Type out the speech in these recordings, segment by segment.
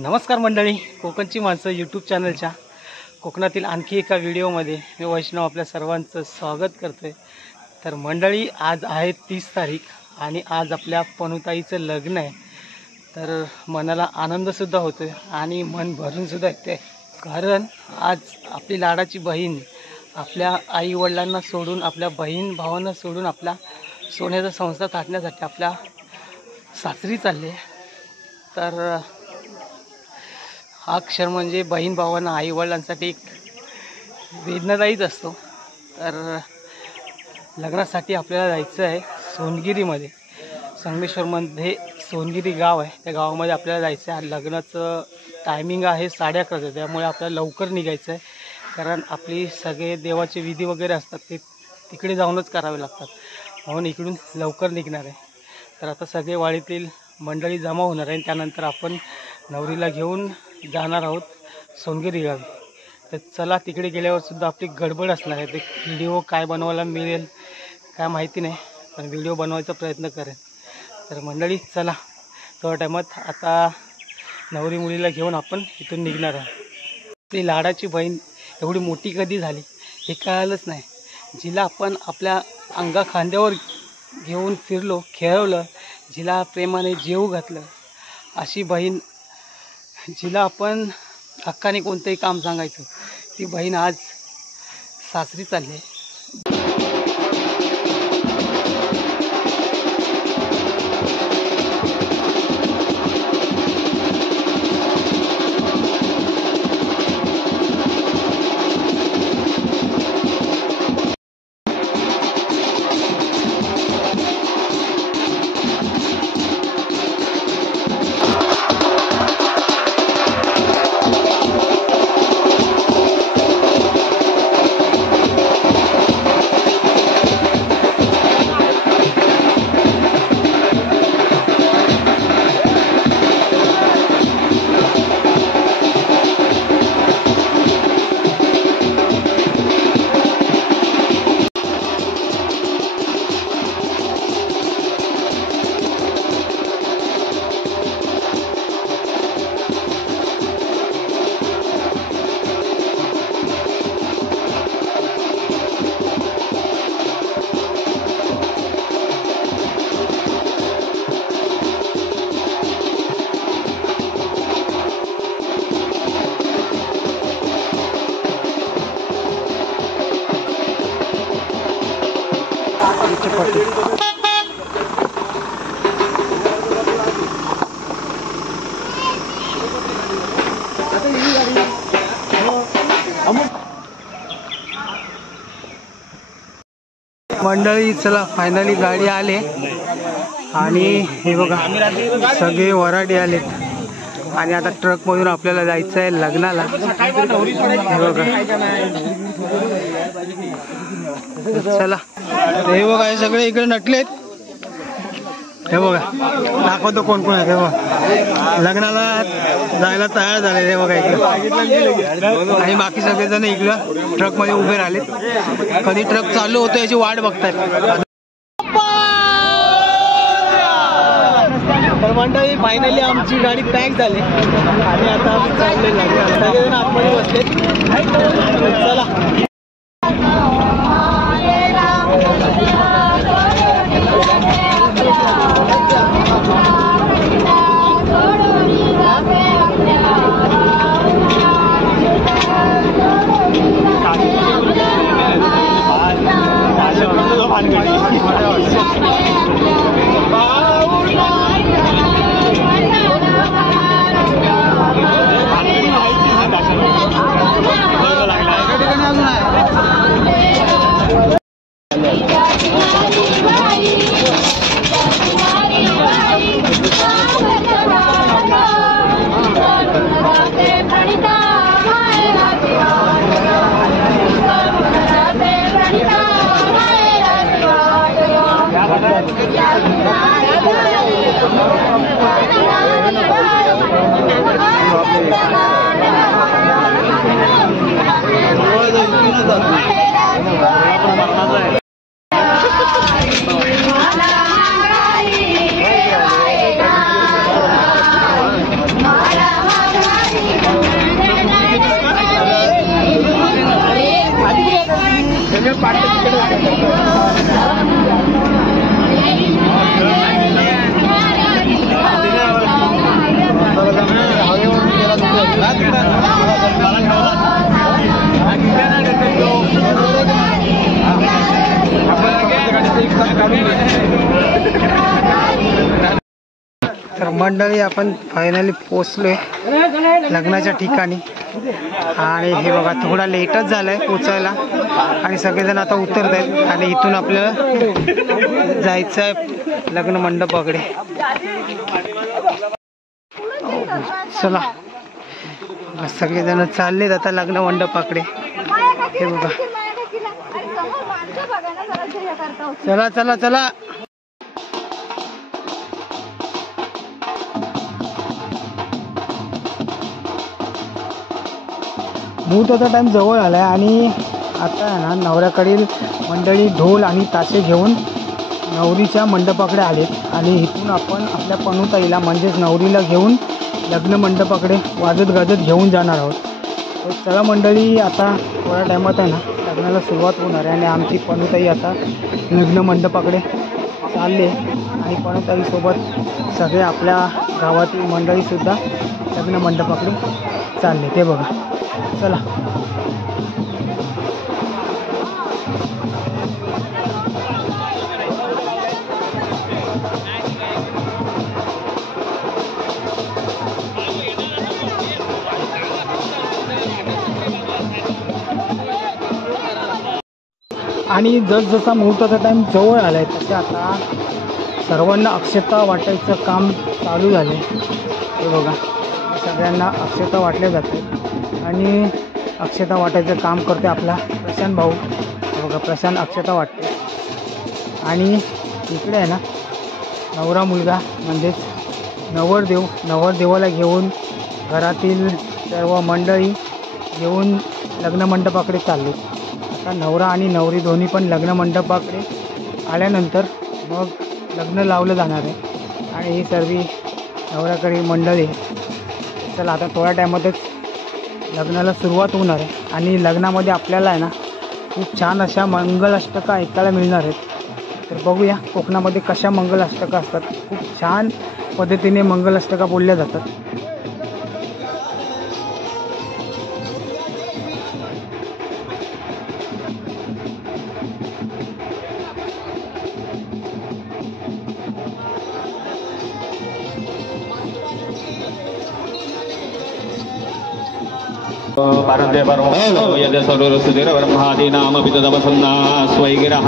नमस्कार मंडळी, कोकणची माणसं यूट्यूब चॅनलच्या कोकणातील आणखी एका व्हिडिओमध्ये मी वैष्णव आपल्या सर्वांचं स्वागत करतोय। तर मंडळी, आज आहे 30 तारीख आणि आज आपल्या पनुताईचं लग्न आहे। तर मनाला आनंदसुद्धा होतोय आणि मन भरूनसुद्धा येते, कारण आज आपली लाडाची बहीण आपल्या आईवडिलांना सोडून, आपल्या बहीण भावांना सोडून आपला सोन्याचा संसार थाटण्यासाठी आपल्या सासरी चालले। तर हा क्षण म्हणजे बहीण भावांना आईवडिलांसाठी एक वेदनादायीच असतो। तर लग्नासाठी आपल्याला जायचं आहे सोनगिरीमध्ये, संगमेश्वरमध्ये सोनगिरी गाव आहे, त्या गावामध्ये आपल्याला जायचं आहे। लग्नाचं टायमिंग आहे 11:30, त्यामुळे आपल्याला लवकर निघायचं आहे, कारण आपली सगळे देवाचे विधी वगैरे असतात ते तिकडे जाऊनच करावे लागतात, म्हणून इकडून लवकर निघणार आहे। तर आता सगळे वाडीतील मंडळी जमा होणार आहे, त्यानंतर आपण नवरीला घेऊन जाणार आहोत सोनगिरी गावी। तर चला, तिकडे गेल्यावर सुद्धा आपली गडबड असणार आहे। ते व्हिडिओ काय बनवायला मिळेल काय माहिती नाही, पण व्हिडिओ बनवायचा प्रयत्न करेन। तर मंडळी चला, थोड्या टायमात आता नवरी मुलीला घेऊन आपण इथून निघणार आहोत। आपली लाडाची बहीण एवढी मोठी कधी झाली हे कळालंच नाही, जिला आपण आपल्या अंगा खांद्यावर घेऊन फिरलो, खेळवलं, जिला प्रेमाने जेवू घातलं, अशी बहीण जिला आपण हक्काने कोणतंही काम सांगायचं, ती बहीण आज सासरी चालली आहे। मंडळी चला, फायनली गाडी आले आणि हे बघा सगळे वराडे आलेत आणि आता ट्रकमधून आपल्याला जायचं आहे लग्नाला। हे बघा, चला, हे बघा हे सगळे इकडे नटलेत। हे बघा, दाखवतो कोण कोण आहे। हे बघा, लग्नाला जायला तयार झाले, हे बघा इकडे, आणि बाकी सगळेजण इकडं ट्रकमध्ये उभे राहिलेत, कधी ट्रक चालू होतो याची वाट बघतायत। तर मंडळी, फायनली आमची गाडी पॅक झाली आणि आता आम्ही चालले लग्नाला। सगळेजण आतमध्ये बसलेत, चला। मंडळी आपण फायनली पोचलोय लग्नाच्या ठिकाणी आणि हे बघा थोडा लेटच झालाय पोचायला आणि सगळेजण आता उतरत आहेत आणि इथून आपल्याला जायचं आहे लग्न मंडपाकडे. चला सगळेजण चाललेत आता लग्न मंडपाकडे. हे बघा चला चला चला. मुहूर्ताचा टाइम जवळ आलाय आणि आता आहे ना नवऱ्याकडील मंडळी ढोल आणि ताशे घेऊन नवरीच्या मंडपाकडे आलेत आणि इथून आपण आपल्या पणूताईला म्हणजेच नवरीला घेऊन लग्न मंडपाकडे वाजत गाजत घेऊन जाणार आहोत. तर चला मंडळी आता थोड्या टायमात आहे ना लग्नाला सुरुवात होणार आहे आणि आमची पणूताई आता लग्न मंडपाकडे चालले आणि पणूताईसोबत सगळे आपल्या गावातील मंडळीसुद्धा लग्न मंडपाकडे चालले. ते बघा चला. आणि जसजसा मुहूर्ताचा टाईम जवळ आला आहे तसे आता सर्वांना अक्षता वाटायचं काम चालू झालं आहे. हे बघा सगळ्यांना अक्षता वाटल्या जातात आणि अक्षता वाटायचं काम करते आपला प्रशांत भाऊ. हे बघा प्रशांत अक्षता वाटते आणि इकडे आहे ना नवरा मुलगा म्हणजेच नवरदेवाला घेऊन घरातील सर्व मंडळी घेऊन लग्न मंडपाकडे चालले. आता नवरा आणि नवरी दोन्ही पण लग्न मंडपाकडे आल्यानंतर मग लग्न लावलं जाणार आहे आणि ही सर्व नवऱ्याकडे मंडळी. चला आता थोड्या टायमातच लग्नाला सुरुवात होणार आहे आणि लग्नामध्ये आपल्याला आहे ना खूप छान अशा मंगलाष्टका ऐकायला मिळणार आहेत. तर बघूया कोकणामध्ये कशा मंगलाष्टका असतात. खूप छान पद्धतीने मंगलाष्टका बोलल्या जातात. भारते परमो यद सर्वसुधीर ब्रह्मादीनामपितदवसन्ना स्वैगिरः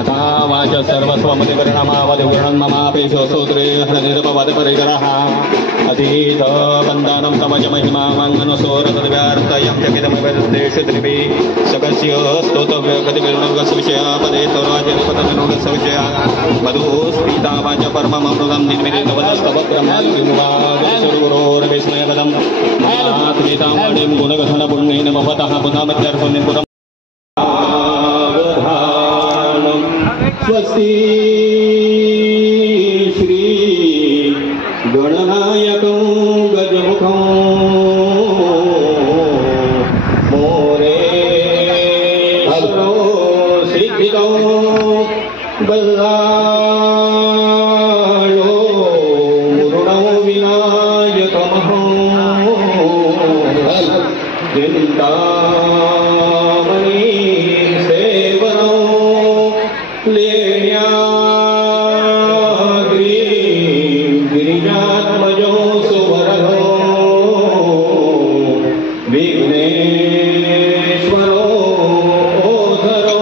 अथा वाच सर्वस्वमतिपरिणामावधिवर्णन्ममापेशो सूत्रे हृदिरपवदपरिकरः अतीत बन्धानं तमज महिमा मङ्गनसोरतद्व्यार्थयं जगितमिवदेषु त्रिभि सकस्य स्तोतव्यकतिविरुणगस्विषयापदे तोराजनिपतनुगस्विषया मधुस्फीतावाच परममृतं निर्मितिर्नवदस्तवक्रमविमुवागुरुर्विस्मयपदं मात्मेतामणिं गुणगहन पुण्येन भवतः पुनमत्यर्पणिपुरम् स्वस्ति श्री गणनायकं गजमुखं मोरेश्वरो सिद्धिदं बल्लाळो मृणो विनायकमहं चिन्तामणि सेवनो गिरिजात्मजो सुवरहो विघ्नेश्वरो ओधरो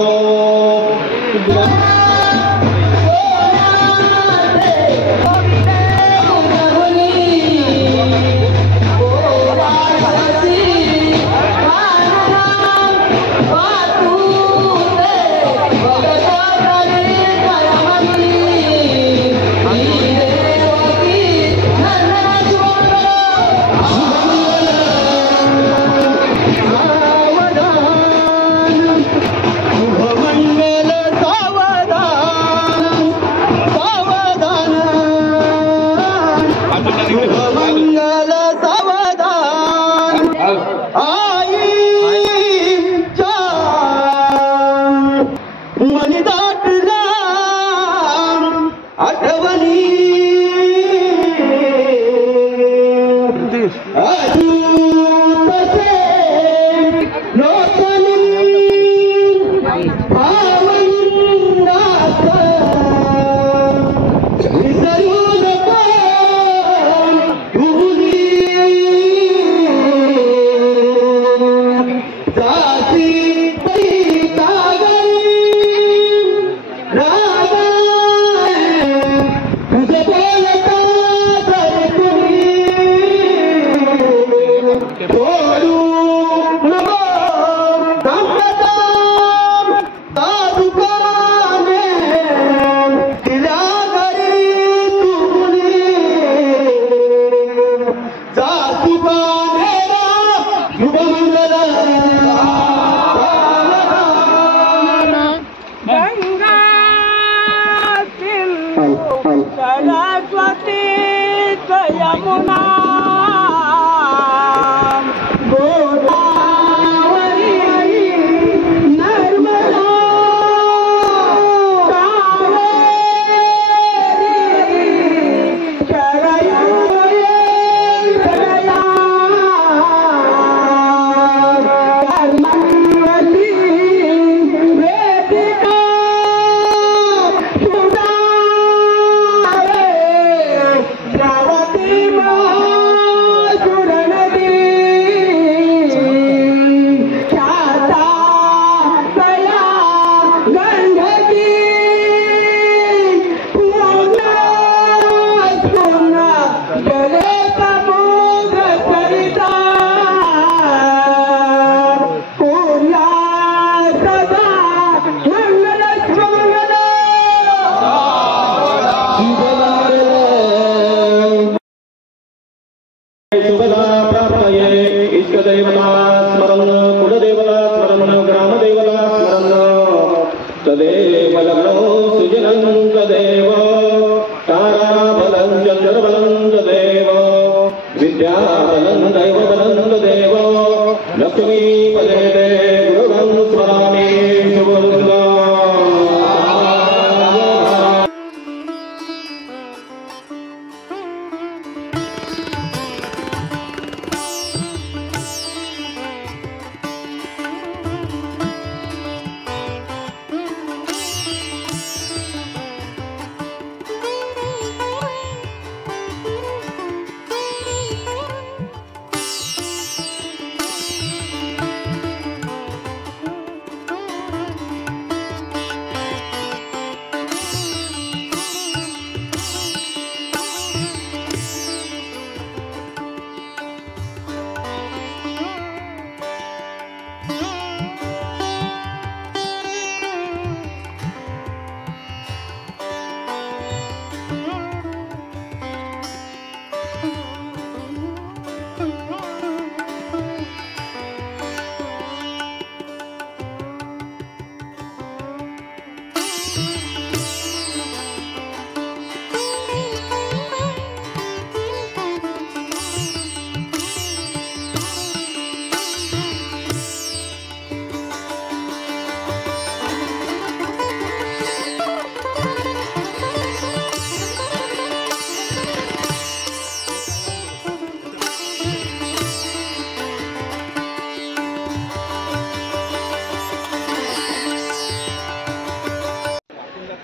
सरस्वती यमुना गोदावरी नर्मदा कावेरी कर्मवती वेदिका शुभदा प्राप्तये इष्टदेवता स्मरण कुलदेवता स्मरण ग्रामदेवता स्मरण तदेव लग्नो सुजनं तदेव ताराबलं चन्द्रबलं तदेव विद्याबलं दैवबलं तदेव लक्ष्मीपदे ते गुरुं स्मरामि शुभदा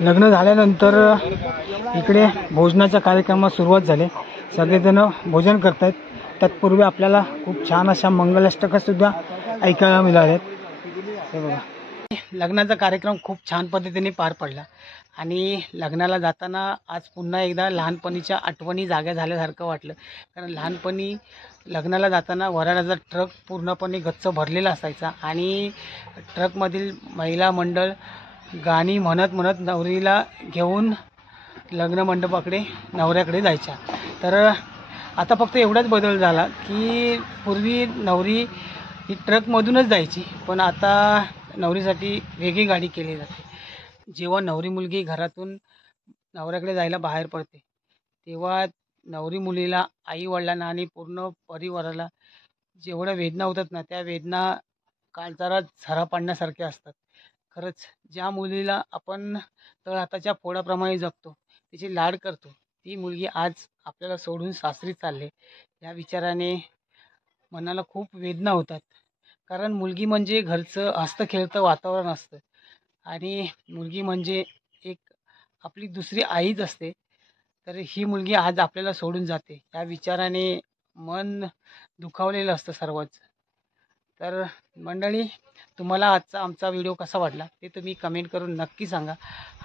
लग्न झाल्यानंतर इकडे भोजनाच्या कार्यक्रमास सुरुवात झाली. सगळेजण भोजन करत आहेत. तत्पूर्वी आपल्याला खूप छान अशा मंगलाष्टकंसुद्धा ऐकायला मिळालेत. हे बघा, लग्नाचा कार्यक्रम खूप छान पद्धतीने पार पडला आणि लग्नाला जाताना आज पुन्हा एकदा लहानपणीच्या आठवणी जाग्या झाल्यासारखं वाटलं. कारण लहानपणी लग्नाला जाताना वऱ्हाडाचा ट्रक पूर्णपणे गच्च भरलेला असायचा आणि ट्रकमधील महिला मंडळ गाणी म्हणत म्हणत नवरीला घेऊन लग्न मंडपाकडे नवऱ्याकडे जायच्या. तर आता फक्त एवढाच बदल झाला की पूर्वी नवरी ही ट्रकमधूनच जायची, पण आता नवरीसाठी वेगळी गाडी केली जाते. जेव्हा नवरी मुलगी घरातून नवऱ्याकडे जायला बाहेर पडते तेव्हा नवरी मुलीला आईवडिलांना आणि पूर्ण परिवाराला जेवढ्या वेदना होतात ना, त्या वेदना काळजारात झरा पाडण्यासारख्या असतात. खरंच ज्या मुलीला आपण तळहाताच्या फोडाप्रमाणे जपतो, तिची लाड करतो, ती मुलगी आज आपल्याला सोडून सासरी चालले या विचाराने मनाला खूप वेदना होतात. कारण मुलगी म्हणजे घरचं हसतं-खेळतं वातावरण असतं आणि मुलगी म्हणजे एक आपली दुसरी आईच असते. तर ही मुलगी आज आपल्याला सोडून जाते या विचाराने मन दुखावलेलं असतं सर्वच. तर मंडळी, तुम्हाला आजचा आमचा व्हिडिओ कसा वाटला ते तुम्ही कमेंट करून नक्की सांगा.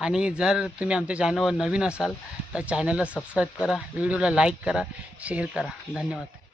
आणि जर तुम्ही आमच्या चॅनलवर नवीन असाल तर चॅनलला सबस्क्राईब करा, व्हिडिओला लाईक करा, शेअर करा. धन्यवाद.